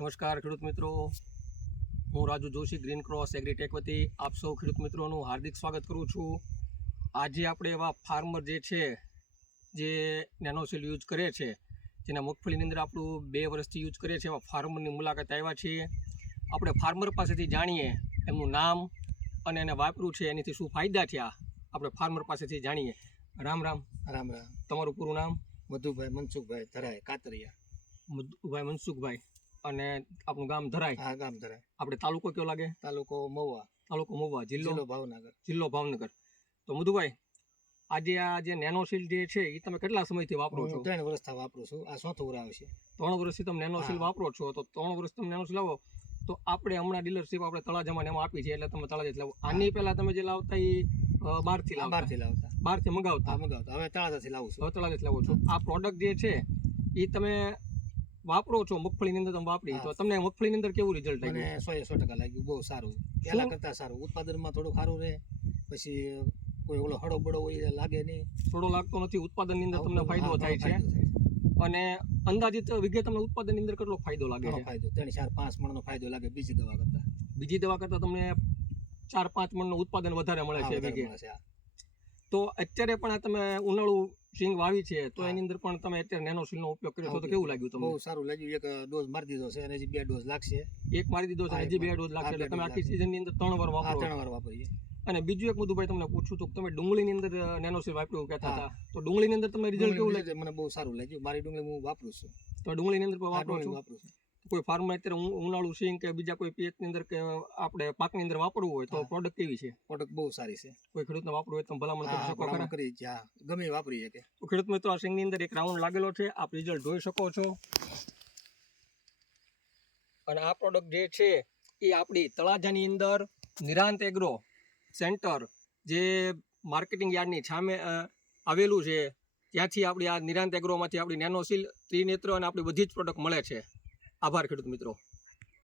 નમસ્કાર ખેડૂત મિત્રો, હું Raju Joshi green cross agritech વતી આપ સૌ ખેડૂત મિત્રોનું હાર્દિક સ્વાગત કરું છું. આજે આપણે એવા ફાર્મર જે છે જે નેનોસીલ યુઝ કરે છે, જેના મગફળીની અંદર આપણું 2 વર્ષથી યુઝ કરે છે, એવા ફાર્મરની મુલાકાત આવ્યા છીએ. આપણે ફાર્મર પાસેથી જાણીએ એમનું નામ અને એને વાપર્યું છે એનાથી શું ફાયદા થયા, આપણે ફાર્મર પાસેથી જાણીએ. રામ રામ. રામ રામ. તમારું પૂરું નામ? મધુભાઈ મનસુખભાઈ ધરાય, કાતરિયા. મધુભાઈ મનસુખભાઈ. અને આપણું ગામ ધરાય? હા, ગામ ધરાય. આપણે તાલુકો કયો લાગે? તાલુકો મહુવા. તાલુકો મહુવા, જિલ્લો ભાવનગર. જિલ્લો ભાવનગર. તો મધુભાઈ, આજે આ જે નેનોસીલ જે છે એ તમે કેટલા સમયથી વાપરો છો? 3 વર્ષથી વાપરું છું. આ 4થું વર્ષ આવશે. 3 વર્ષથી તમે નેનોસીલ વાપરો છો, તો 3 વર્ષ તમે નેનોસીલ લાવો તો આપણે હમણાં ડીલરશીપ આપણે તળાજામાં એમાં આપી છે, એટલે તમે તળાજા લાવો. આની પહેલા તમે જે લાવતા એ બહારથી લાવતા? બહારથી મગાવતા. હવે તળાજાથી લાવું છું. હવે તળાજાથી લાવો છો. આ પ્રોડક્ટ જે છે એ તમે વાપરો છો મગફળીની અંદર, તમે વાપરી તો તમને મગફળીની અંદર કેવું રિઝલ્ટ આવ્યું? મને 100% લાગ્યું, બહુ સારું. પહેલા કરતાં સારું. ઉત્પાદનમાં થોડું સારું રહે, પછી કોઈ ઓલો હળો બળો હોય લાગે નહીં, થોડો લાગતો નથી. ઉત્પાદનની અંદર તમને ફાયદો થાય છે. અને અંદાજિત વિગે તમને ઉત્પાદનની અંદર કેટલો ફાયદો લાગે છે? ફાયદો 3, 4, 5 મણનો ફાયદો લાગે બીજી દવા કરતાં. બીજી દવા કરતાં તમને 4-5 મણનું ઉત્પાદન વધારે મળે છે વિગે. તો અત્યારે પણ આ તમે ઉનાળુ સિંગ વાવી છે, તો એની અંદર પણ તમે અત્યારે નેનોસીલનો ઉપયોગ કર્યો છો, તો કેવું લાગ્યું તમને? બહુ સારું લાગ્યું. એક ડોઝ મારી દીધો છે અને હજી 2 ડોઝ લાગશે. એક મારી દીધો છે, હજી 2 ડોઝ લાગશે, એટલે તમે આખી સિઝનની અંદર 3 વાર વાપરો? 3 વાર વાપરીએ. અને બીજું એક મધુભાઈ તમને પૂછું તો તમે ડુંગળીની અંદર નેનોસીલ વાપર્યું કહેતા હતા, તો ડુંગળીની અંદર તમને રિઝલ્ટ કેવું લાગે? મને બહુ સારું લાગ્યું. મારી ડુંગળી હું વાપરું છું. તો ડુંગળીની અંદર પણ વાપરો છો? વાપરું છું. કોઈ ફાર્મર અત્યારે ઉનાળુ સિંગ કે બીજા કોઈ પિયતની અંદર કે આપણે પાકની અંદર વાપરવું હોય તો પ્રોડક્ટ કેવી છે? પ્રોડક્ટ બહુ સારી છે. કોઈ ખેડૂતને વાપરવું હોય તો ભલામણ કરી શકો ખરા? કરી ગમે વાપરીએ કે. તો ખેડૂત મિત્રો, આ સિંગની અંદર એક રાઉન્ડ લાગેલો છે, આપ રિઝલ્ટ જોઈ શકો છો. અને આ પ્રોડક્ટ જે છે એ આપણી તળાજાની અંદર નિરાંત એગ્રો સેન્ટર, જે માર્કેટિંગ યાર્ડની સામે આવેલું છે, ત્યાંથી આપણી આ નિરાંત એગ્રોમાંથી આપણી નેનોસીલ, ત્રિનેત્ર અને આપણી બધી જ પ્રોડક્ટ મળે છે. આભાર ખેડૂત મિત્રો.